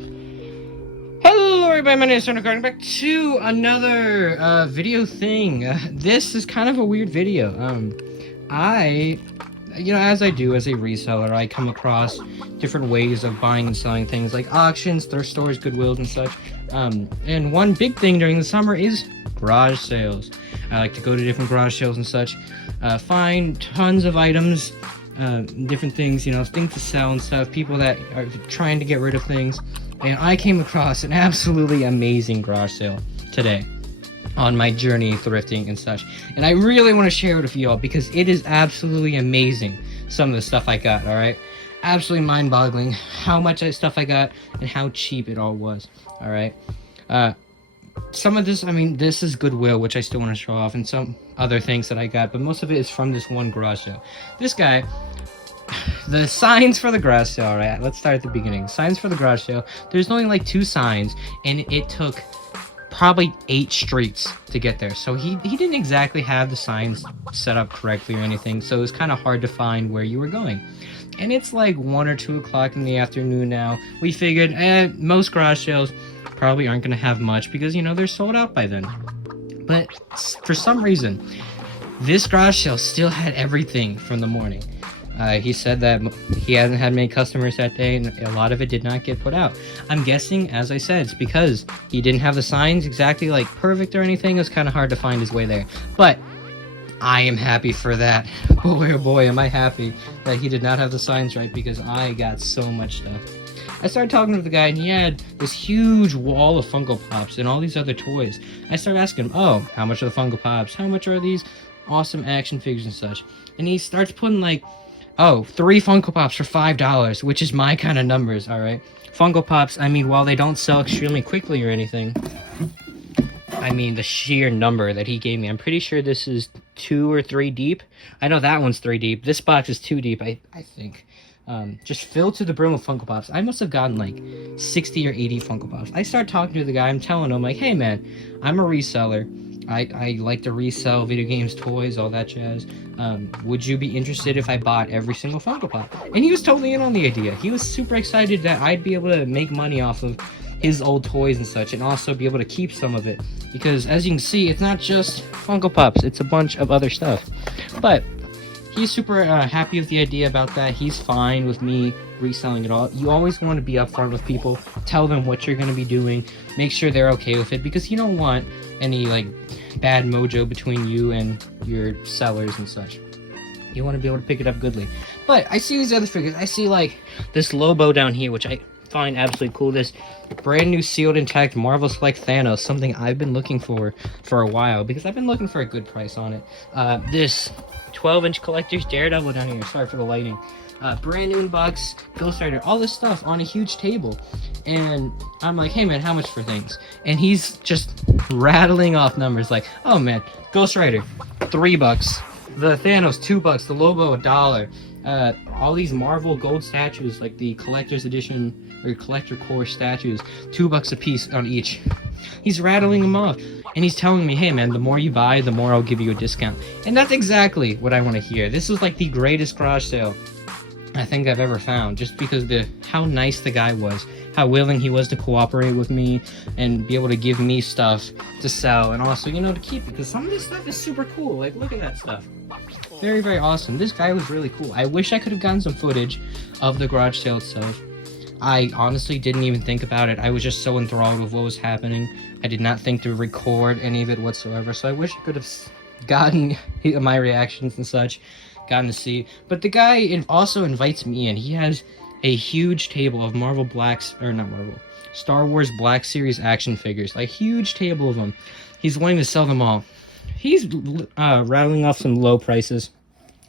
Hello everybody, my name is Sonic Garden, back to another video thing. This is kind of a weird video. As I do as a reseller, I come across different ways of buying and selling things like auctions, thrift stores, Goodwills, and such. And one big thing during the summer is garage sales. I like to go to different garage sales and such, find tons of items, different things, things to sell and stuff, people that are trying to get rid of things. And I came across an absolutely amazing garage sale today on my journey thrifting and such. And I really want to share it with you all because it is absolutely amazing, some of the stuff I got, alright? Absolutely mind-boggling how much stuff I got and how cheap it all was, alright? Some of this, this is Goodwill, which I still want to show off, and some other things that I got, but most of it is from this one garage sale. This guy... The signs for the garage sale, right? Let's start at the beginning. Signs for the garage sale. There's only like 2 signs, and it took probably 8 streets to get there. So he didn't exactly have the signs set up correctly or anything, so it was kind of hard to find where you were going. And it's like 1 or 2 o'clock in the afternoon now. We figured, most garage sales probably aren't going to have much because, they're sold out by then. But for some reason, this garage sale still had everything from the morning. He said that he hasn't had many customers that day, and a lot of it did not get put out. I'm guessing, as I said, it's because he didn't have the signs exactly like perfect or anything. It was kind of hard to find his way there. But I am happy for that. Boy, oh boy, am I happy that he did not have the signs right, because I got so much stuff. I started talking to the guy, and he had this huge wall of Funko Pops and all these other toys. I started asking him, oh, how much are the Funko Pops? How much are these awesome action figures and such? And he starts putting like, oh, 3 Funko Pops for $5, which is my kind of numbers, alright? Funko Pops, while they don't sell extremely quickly or anything, the sheer number that he gave me, I'm pretty sure this is 2 or 3 deep. I know that one's 3 deep. This box is 2 deep, I think. Just filled to the brim with Funko Pops. I must have gotten like 60 or 80 Funko Pops. I start talking to the guy, I'm telling him, like, hey man, I'm a reseller. I like to resell video games, toys, all that jazz. Would you be interested if I bought every single Funko Pop? And he was totally in on the idea. He was super excited that I'd be able to make money off of his old toys and such, and also be able to keep some of it. Because as you can see, it's not just Funko Pops, it's a bunch of other stuff. But he's super happy with the idea about that. He's fine with me reselling it all. You always want to be upfront with people. Tell them what you're going to be doing. Make sure they're okay with it, because you don't want any like bad mojo between you and your sellers and such. You want to be able to pick it up goodly. But I see these other figures. I see like this Lobo down here, which I find absolutely cool. This brand new sealed intact Marvel Select Thanos, something I've been looking for a while, because I've been looking for a good price on it. This 12-inch collector's Daredevil down here. Sorry for the lighting. Brand new in box, Ghost Rider, all this stuff on a huge table. And I'm like, hey man, how much for things? And he's just rattling off numbers like, oh man, Ghost Rider, $3. The Thanos, $2. The Lobo, $1. All these Marvel gold statues, like the collector's edition or collector core statues, $2 a piece on each. He's rattling them off, and he's telling me, hey man, the more you buy, the more I'll give you a discount. And that's exactly what I want to hear. This is like the greatest garage sale I think I've ever found, just because how nice the guy was, how willing he was to cooperate with me and be able to give me stuff to sell, and also, to keep it, because some of this stuff is super cool. Like, look at that stuff. Very, very awesome. This guy was really cool. I wish I could have gotten some footage of the garage sale itself. I honestly didn't even think about it. I was just so enthralled with what was happening. I did not think to record any of it whatsoever, so I wish I could have gotten my reactions and such, gotten to see. But the guy also invites me in. He has a huge table of Star Wars Black Series action figures, like huge table of them. He's wanting to sell them all. He's rattling off some low prices,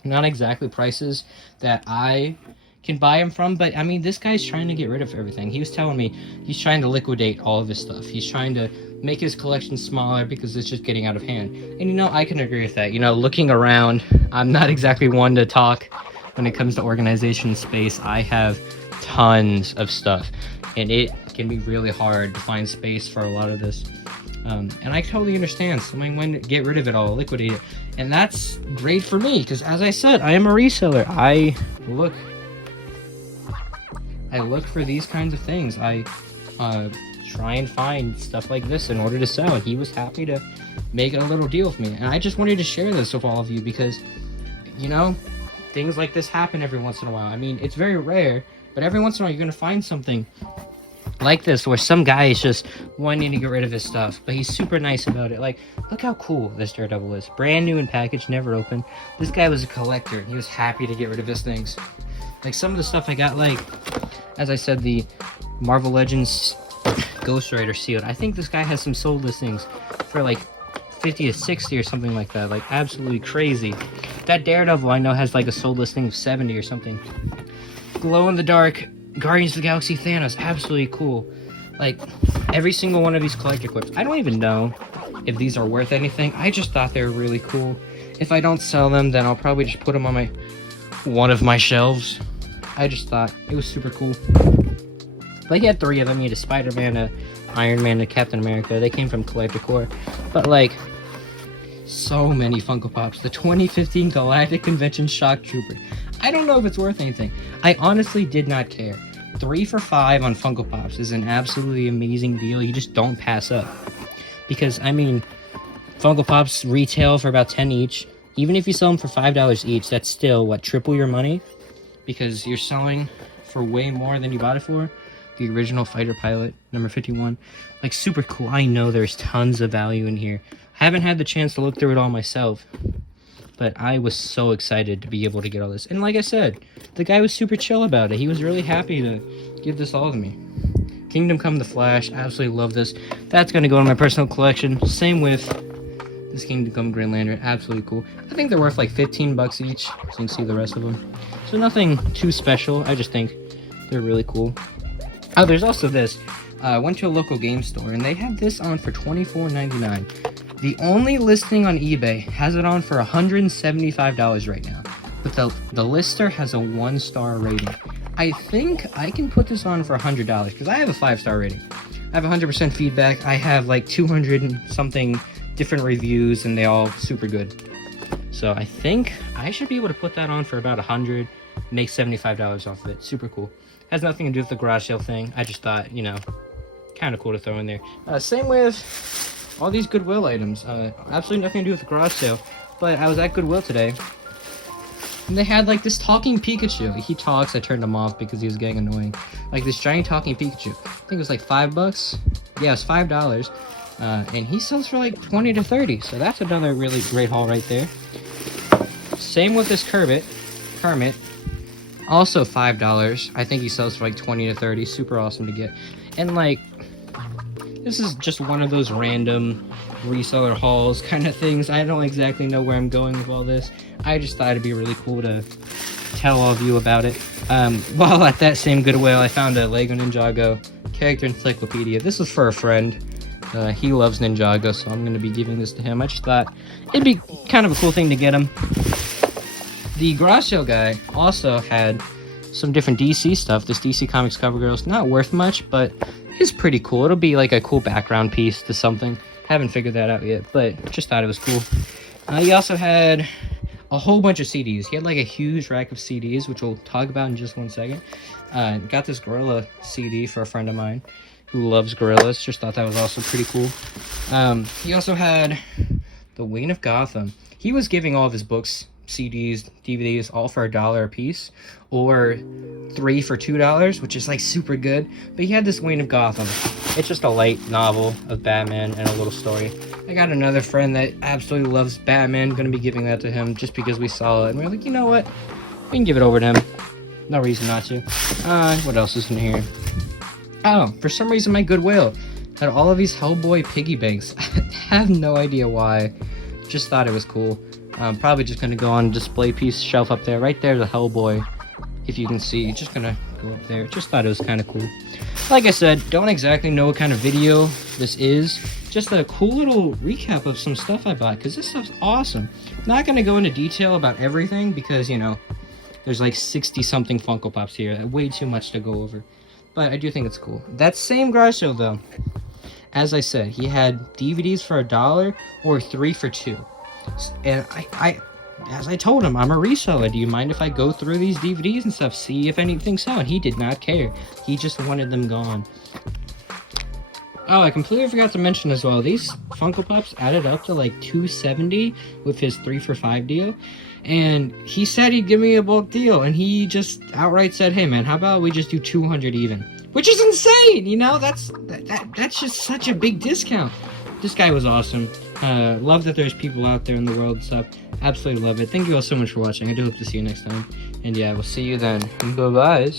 not exactly prices that I can buy him from, but this guy's trying to get rid of everything. He was telling me he's trying to liquidate all of his stuff. He's trying to make his collection smaller because it's just getting out of hand. And I can agree with that. Looking around, I'm not exactly one to talk when it comes to organization space. I have tons of stuff, and it can be really hard to find space for a lot of this. And I totally understand. Somebody wanted to get rid of it all, liquidate it. And that's great for me, because as I said, I am a reseller. I look for these kinds of things. I try and find stuff like this in order to sell. He was happy to make a little deal with me, and I just wanted to share this with all of you because, you know, things like this happen every once in a while. I mean, it's very rare, but every once in a while you're gonna find something like this where some guy is just wanting to get rid of his stuff, but he's super nice about it. Like, look how cool this Daredevil is. Brand new in package, never opened. This guy was a collector. He was happy to get rid of his things. Like, some of the stuff I got, like, as I said, the Marvel Legends Ghost Rider sealed. I think this guy has some sold listings for like 50 to 60 or something like that. Like, absolutely crazy. That Daredevil I know has like a sold listing of 70 or something. Glow in the dark Guardians of the Galaxy Thanos, absolutely cool. Like, every single one of these collector clips, I don't even know if these are worth anything. I just thought they were really cool. If I don't sell them, then I'll probably just put them on one of my shelves. I just thought it was super cool. But he had 3 of them. He had a Spider-Man, a Iron Man, and a Captain America. They came from Collector Core. But like, so many Funko Pops. The 2015 Galactic Convention Shock Trooper. I don't know if it's worth anything. I honestly did not care. 3 for $5 on Funko Pops is an absolutely amazing deal. You just don't pass up. Because, I mean, Funko Pops retail for about 10 each. Even if you sell them for $5 each, that's still, what, triple your money? Because you're selling for way more than you bought it for. The original fighter pilot, number 51. Like, super cool. I know there's tons of value in here. I haven't had the chance to look through it all myself, but I was so excited to be able to get all this. And like I said, the guy was super chill about it. He was really happy to give this all to me. Kingdom Come the Flash, absolutely love this. That's going to go in my personal collection. Same with this Kingdom Come Green Lantern, absolutely cool. I think they're worth like 15 bucks each, so you can see the rest of them. So nothing too special, I just think they're really cool. Oh, there's also this. I went to a local game store, and they have this on for $24.99. The only listing on eBay has it on for $175 right now. But the lister has a 1-star rating. I think I can put this on for $100, because I have a 5-star rating. I have 100% feedback. I have like 200 and something different reviews, and they all super good. So I think I should be able to put that on for about $100, make $75 off of it. Super cool. Has nothing to do with the garage sale thing. I just thought, you know, kind of cool to throw in there. Same with all these Goodwill items. Absolutely nothing to do with the garage sale. But I was at Goodwill today, and they had like this talking Pikachu. He talks. I turned him off because he was getting annoying. Like this giant talking Pikachu. I think it was like $5. Yeah, it was $5. And he sells for like 20 to 30. So that's another really great haul right there. Same with this Kermit. Also $5. I think he sells for like 20 to 30. Super awesome to get. And like, this is just one of those random reseller hauls kind of things. I don't exactly know where I'm going with all this. I just thought it'd be really cool to tell all of you about it. While at that same Goodwill, I found a Lego Ninjago character encyclopedia. This was for a friend. He loves Ninjago, so I'm going to be giving this to him. I just thought it'd be kind of a cool thing to get him. The garage sale guy also had some different DC stuff. This DC Comics CoverGirl's not worth much, but it's pretty cool. It'll be like a cool background piece to something. Haven't figured that out yet, but just thought it was cool. He also had a whole bunch of CDs. He had like a huge rack of CDs, which we'll talk about in just one second. Got this Gorilla CD for a friend of mine who loves gorillas. Just thought that was also pretty cool. He also had the Wayne of Gotham. He was giving all of his books, CDs, DVDs, all for $1 a piece, or 3 for $2, which is like super good. But he had this Wayne of Gotham. It's just a light novel of Batman and a little story. I got another friend that absolutely loves Batman. Gonna be giving that to him just because we saw it, and we're like, you know what, we can give it over to him. No reason not to. What else is in here? Oh, for some reason my Goodwill had all of these Hellboy piggy banks. I have no idea why. Just thought it was cool. Probably just gonna go on display piece shelf up there. Right there, the Hellboy. If you can see, just gonna go up there. Just thought it was kind of cool. Like I said, don't exactly know what kind of video this is. Just a cool little recap of some stuff I bought, because this stuff's awesome. Not gonna go into detail about everything because, you know, there's like 60-something Funko Pops here. Way too much to go over. But I do think it's cool. That same garage sale, though, as I said, he had DVDs for $1 or 3 for $2. And as I told him, I'm a reseller. Do you mind if I go through these DVDs and stuff, see if anything's selling? He did not care. He just wanted them gone. Oh, I completely forgot to mention as well, these Funko Pops added up to like $270 with his 3 for $5 deal. And he said he'd give me a bulk deal, and he just outright said, hey man, how about we just do 200 even? Which is insane, you know? That's just such a big discount. This guy was awesome. Love that there's people out there in the world and stuff. Absolutely love it. Thank you all so much for watching. I do hope to see you next time. And yeah, we'll see you then. Bye-bye.